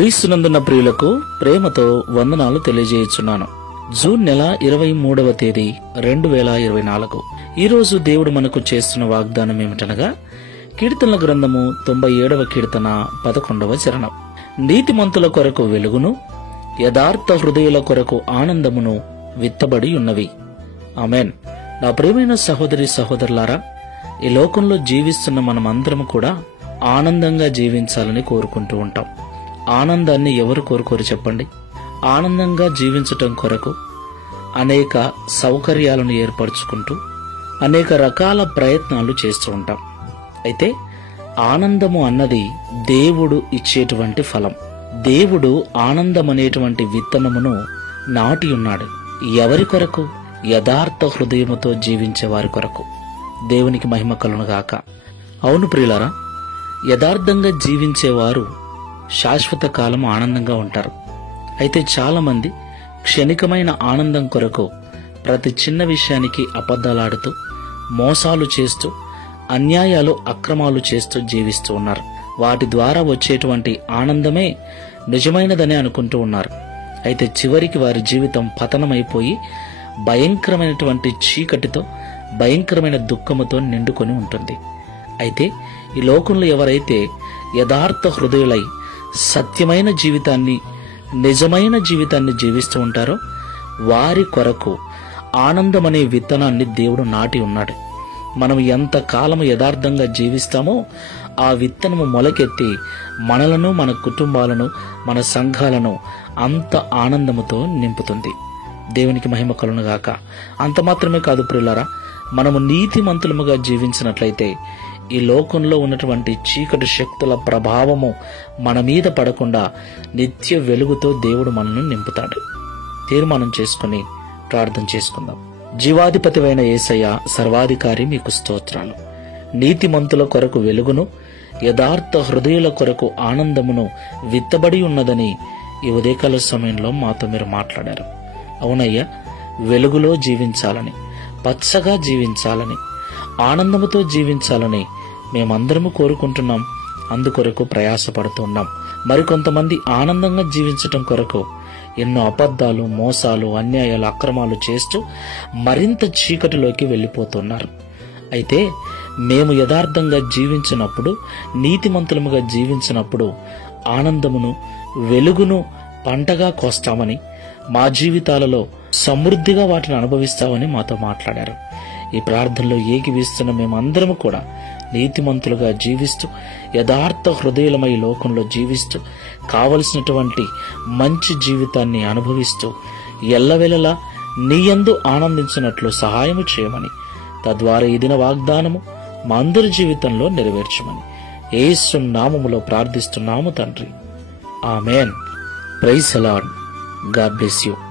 క్రీస్తునందున్న ప్రియులకు ప్రేమతో వందనాలు తెలియజేయుచున్నాను. జూన్ నెల 23వ తేదీ 2024. ఈరోజు దేవుడు మనకు చేస్తున్న వాగ్దానం ఏమిటనగా, కీర్తనల గ్రంథము 97వ కీర్తన 11వ చరణం. నీతిమంతుల కొరకు వెలుగును, యథార్థ హృదయుల కొరకు ఆనందమును విత్తబడి ఉన్నవి. ఆమెన్. నా ప్రియమైన సహోదరి సహోదరులారా, ఈ లోకంలో జీవిస్తున్న మనమందరం కూడా ఆనందంగా జీవించాలని కోరుకుంటూ ఉంటాం. ఆనందాన్ని ఎవరు కోరుకోరు చెప్పండి? ఆనందంగా జీవించటం కొరకు అనేక సౌకర్యాలను ఏర్పరచుకుంటూ అనేక రకాల ప్రయత్నాలు చేస్తూ ఉంటాం. అయితే ఆనందము అన్నది దేవుడు ఇచ్చేటువంటి ఫలం. దేవుడు ఆనందం అనేటువంటి విత్తనమును నాటి ఉన్నాడు. ఎవరి కొరకు? యథార్థ హృదయముతో జీవించే వారి కొరకు. దేవునికి మహిమ కలుగును గాక. అవును ప్రియులారా, యథార్థంగా జీవించేవారు శాశ్వత కాలం ఆనందంగా ఉంటారు. అయితే చాలా మంది క్షణికమైన ఆనందం కొరకు ప్రతి చిన్న విషయానికి అబద్ధాలాడుతూ, మోసాలు చేస్తూ, అన్యాయాలు అక్రమాలు చేస్తూ జీవిస్తూ ఉన్నారు. వాటి ద్వారా వచ్చేటువంటి ఆనందమే నిజమైనదని అనుకుంటూ ఉన్నారు. అయితే చివరికి వారి జీవితం పతనమైపోయి భయంకరమైనటువంటి చీకటితో, భయంకరమైన దుఃఖముతో నిండుకొని ఉంటుంది. అయితే ఈ లోకంలో ఎవరైతే యథార్థ హృదయులై సత్యమైన జీవితాన్ని, నిజమైన జీవితాన్ని జీవిస్తూ ఉంటారో వారి కొరకు ఆనందం అనే విత్తనాన్ని దేవుడు నాటి ఉన్నాడు. మనం ఎంత కాలం యథార్థంగా జీవిస్తామో ఆ విత్తనము మొలకెత్తి మనలను, మన కుటుంబాలను, మన సంఘాలను అంత ఆనందముతో నింపుతుంది. దేవునికి మహిమ కలుగును గాక. అంత మాత్రమే కాదు ప్రియులారా, మనము నీతిమంతులముగా జీవించినట్లయితే ఈ లోకంలో ఉన్నటువంటి చీకటి శక్తుల ప్రభావము మన మీద పడకుండా నిత్య వెలుగుతో దేవుడు మనల్ని నింపుతాడు. తీర్మానం చేసుకుని ప్రార్థన చేసుకుందాం. జీవాధిపతివైన యేసయ్య, సర్వాధికారి, మీకు స్తోత్రాలు. నీతిమంతుల కొరకు వెలుగును, యథార్థ హృదయుల కొరకు ఆనందమును విత్తబడి ఉన్నదని ఈ ఉదయకాల సమయంలో మాతో మీరు మాట్లాడారు. అవునయ్యా, వెలుగులో జీవించాలని, పచ్చగా జీవించాలని, ఆనందముతో జీవించాలని మేమందరము కోరుకుంటున్నాం. అందుకొరకు ప్రయాసపడుతున్నాం. మరికొంతమంది ఆనందంగా జీవించటం కొరకు ఎన్నో అబద్ధాలు, మోసాలు, అన్యాయాలు, అక్రమాలు చేస్తూ మరింత చీకటిలోకి వెళ్ళిపోతున్నారు. అయితే మేము యథార్థంగా జీవించినప్పుడు, నీతిమంతులముగా జీవించినప్పుడు ఆనందమును, వెలుగును పంటగా కోస్తామని, మా జీవితాలలో సమృద్ధిగా వాటిని అనుభవిస్తామని మాతో మాట్లాడారు. ఈ ప్రార్థనలో ఏకీవిస్తున్న మేమందరము కూడా నీతిమంతులుగా జీవిస్తూ, యథార్థ హృదయులమై లోకంలో జీవిస్తూ, కావలసినటువంటి మంచి జీవితాన్ని అనుభవిస్తూ ఎల్లవేళలా నీయందు ఆనందించినట్లు సహాయము చేయమని, తద్వారా ఈ దిన వాగ్దానము మా అందరి జీవితంలో నెరవేర్చమని యేసు నామములో ప్రార్థిస్తున్నాము తండ్రి. Amen. Praise the lord. God bless you.